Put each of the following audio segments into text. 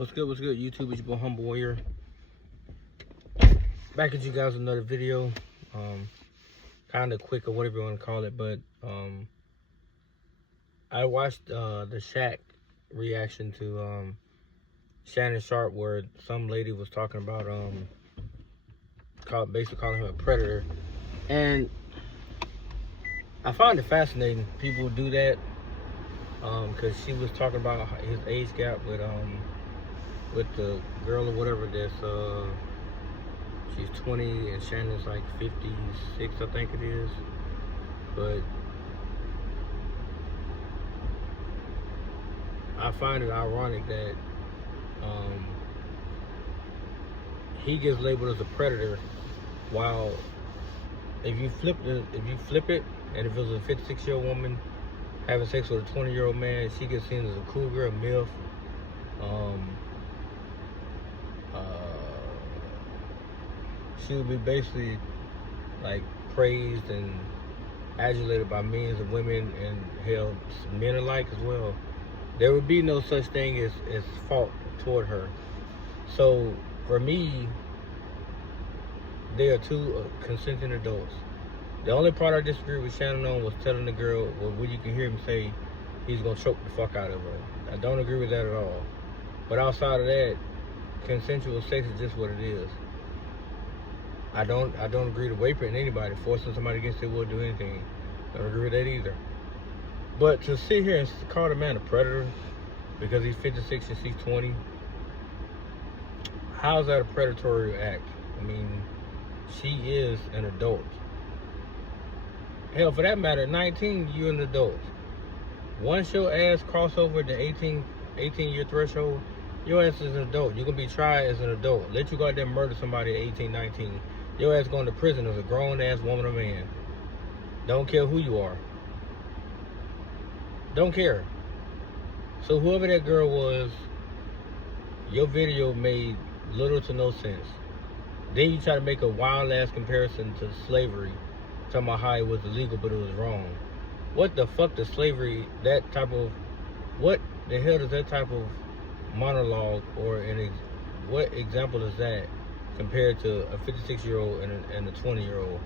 What's good, YouTube? It's your boy Humble Warrior. Back at you guys with another video. Kind of quick or whatever you want to call it, but I watched the Shaq reaction to Shannon Sharpe, where some lady was talking about basically calling him a predator, and I find it fascinating people do that, because she was talking about his age gap with the girl or whatever that's she's 20 and Shannon's like 56, I think it is. But I find it ironic that he gets labeled as a predator, while if you flip it, and if it was a 56-year-old woman having sex with a 20-year-old man, she gets seen as a cool girl, MILF. She would be basically like praised and adulated by millions of women, and hell, men alike as well. There would be no such thing as fault toward her. So for me, they are two consenting adults. The only part I disagree with Shannon on was telling the girl, well, you can hear him say he's gonna choke the fuck out of her. I don't agree with that at all. But outside of that, consensual sex is just what it is. I don't agree to raping anybody, forcing somebody against their will to do anything. Don't agree with that either. But to sit here and call the man a predator because he's 56 and she's 20, how's that a predatory act? I mean, she is an adult. Hell, for that matter, 19, you're an adult. Once your ass cross over the 18-year threshold, your ass is an adult. You're going to be tried as an adult. Let you go out there and murder somebody at 18, 19. Your ass going to prison as a grown-ass woman or man. Don't care who you are. Don't care. So whoever that girl was, your video made little to no sense. Then you try to make a wild-ass comparison to slavery, talking about how it was illegal but it was wrong. What the fuck does slavery, what the hell does that type of monologue or what example is that compared to a 56-year-old and a 20-year-old?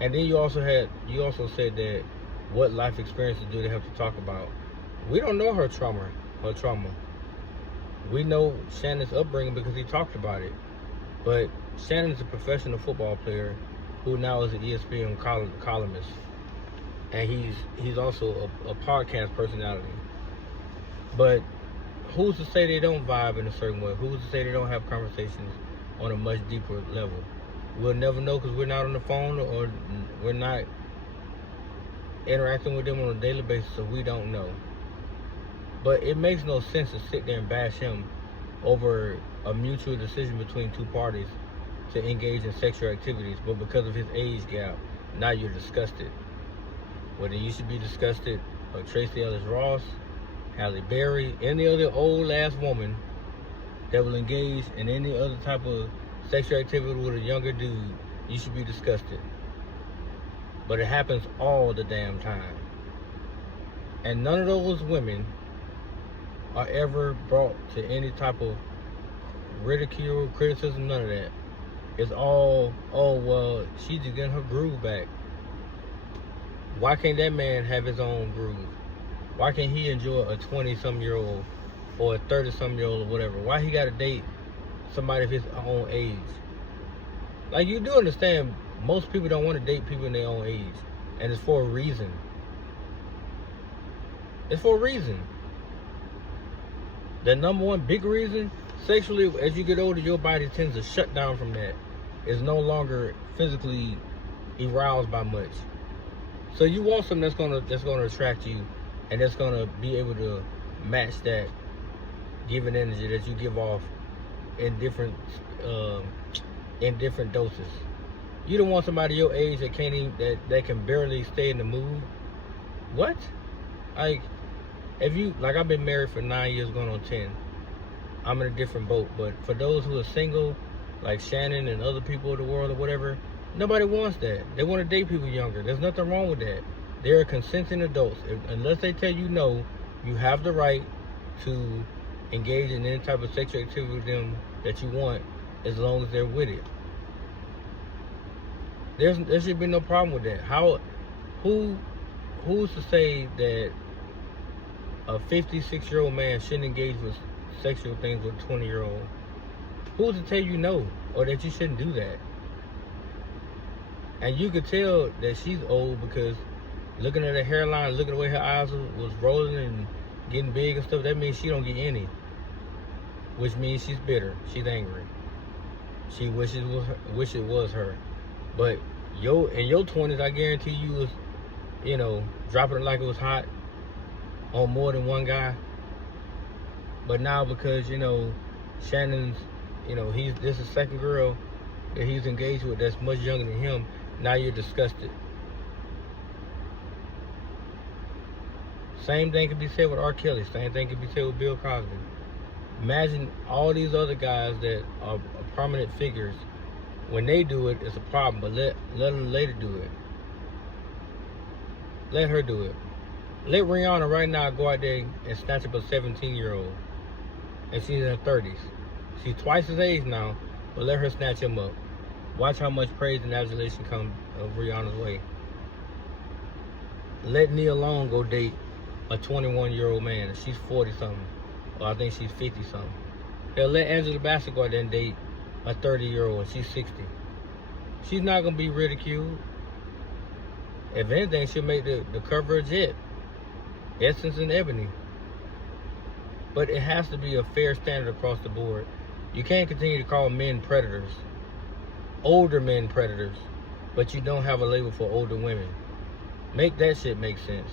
And then you also said that what life experiences do they have to talk about? We don't know her trauma. We know Shannon's upbringing because he talked about it. But Shannon's a professional football player who now is an ESPN columnist, and he's also a podcast personality. But who's to say they don't vibe in a certain way? Who's to say they don't have conversations on a much deeper level? We'll never know because we're not on the phone or we're not interacting with them on a daily basis, so we don't know. But it makes no sense to sit there and bash him over a mutual decision between two parties to engage in sexual activities, but because of his age gap, now you're disgusted. Whether you should be disgusted or Tracy Ellis Ross, Halle Berry, any other old ass woman that will engage in any other type of sexual activity with a younger dude, you should be disgusted. But it happens all the damn time. And none of those women are ever brought to any type of ridicule, criticism, none of that. It's all, oh, well, she's just getting her groove back. Why can't that man have his own groove? Why can't he enjoy a 20-some-year-old or a 30-some-year-old or whatever? Why he got to date somebody of his own age? Like, you do understand, most people don't want to date people in their own age. And it's for a reason. It's for a reason. The number one big reason, sexually, as you get older, your body tends to shut down from that. It's no longer physically aroused by much. So you want something that's gonna attract you, and that's gonna be able to match that given energy that you give off in different doses. You don't want somebody your age that can't even that can barely stay in the mood. What? Like, I've been married for 9 years, going on 10. I'm in a different boat. But for those who are single, like Shannon and other people of the world or whatever, nobody wants that. They want to date people younger. There's nothing wrong with that. They're consenting adults. Unless they tell you no, you have the right to engage in any type of sexual activity with them that you want, as long as they're with it. There should be no problem with that. Who's to say that a 56-year-old man shouldn't engage with sexual things with a 20-year-old? Who's to tell you no, or that you shouldn't do that? And you could tell that she's old because looking at her hairline, looking at the way her eyes was rolling and getting big and stuff, that means she don't get any. Which means she's bitter. She's angry. She wish it was her. But in your 20s, I guarantee you was, dropping it like it was hot on more than one guy. But now because, Shannon's, this is second girl that he's engaged with that's much younger than him, now you're disgusted. Same thing can be said with R. Kelly. Same thing can be said with Bill Cosby. Imagine all these other guys that are prominent figures. When they do it, it's a problem. But let a lady do it. Let her do it. Let Rihanna right now go out there and snatch up a 17-year-old. And she's in her 30s. She's twice his age now, but let her snatch him up. Watch how much praise and adulation come of Rihanna's way. Let Nia Long go date a 21-year-old man. She's 40-something. Or I think she's 50-something. Hell, let Angela Bassett go out there and date a 30-year-old and she's 60. She's not going to be ridiculed. If anything, she'll make the cover of Jet. Essence and Ebony. But it has to be a fair standard across the board. You can't continue to call men predators. Older men predators. But you don't have a label for older women. Make that shit make sense.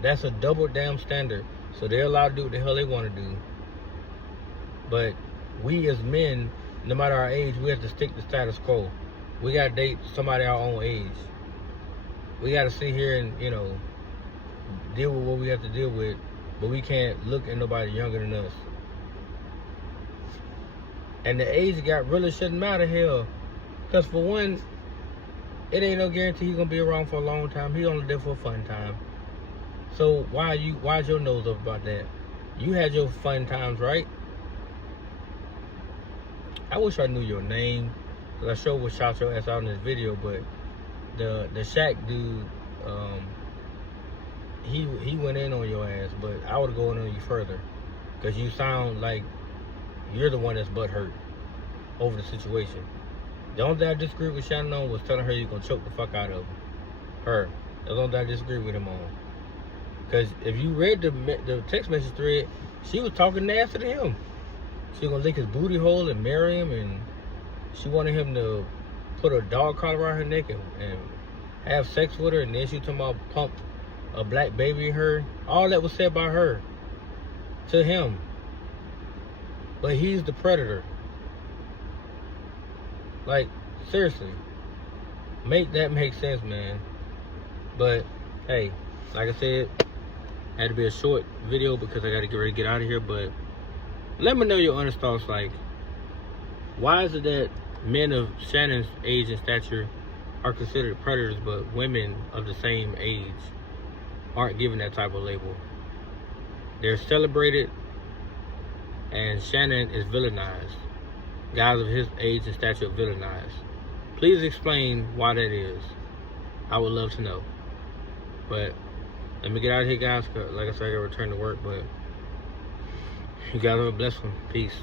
That's a double damn standard. So they're allowed to do what the hell they want to do. But we as men, no matter our age, we have to stick to status quo. We got to date somebody our own age. We got to sit here and, deal with what we have to deal with. But we can't look at nobody younger than us. And the age gap really shouldn't matter, hell. Because for one, it ain't no guarantee he's going to be around for a long time. He's only there for a fun time. So why's your nose up about that? You had your fun times, right? I wish I knew your name, because I sure would shout your ass out in this video, but the Shaq dude, he went in on your ass, but I would go in on you further, because you sound like you're the one that's butthurt over the situation. The only thing I disagree with Shannon on was telling her you're going to choke the fuck out of her. That's the only thing I disagree with him on. Because if you read the text message thread, she was talking nasty to him. She was going to lick his booty hole and marry him, and she wanted him to put a dog collar around her neck and have sex with her, and then she was talking about pump a black baby in her. All that was said by her to him. But he's the predator. Like, seriously. Make that make sense, man. But, hey, like I said, had to be a short video because I got to get ready to get out of here. But let me know your honest thoughts. Like, why is it that men of Shannon's age and stature are considered predators, but women of the same age aren't given that type of label? They're celebrated, and Shannon is villainized. Guys of his age and stature are villainized. Please explain why that is. I would love to know. But let me get out of here, guys. Like I said, I gotta return to work. But you guys have a blessed one. Peace.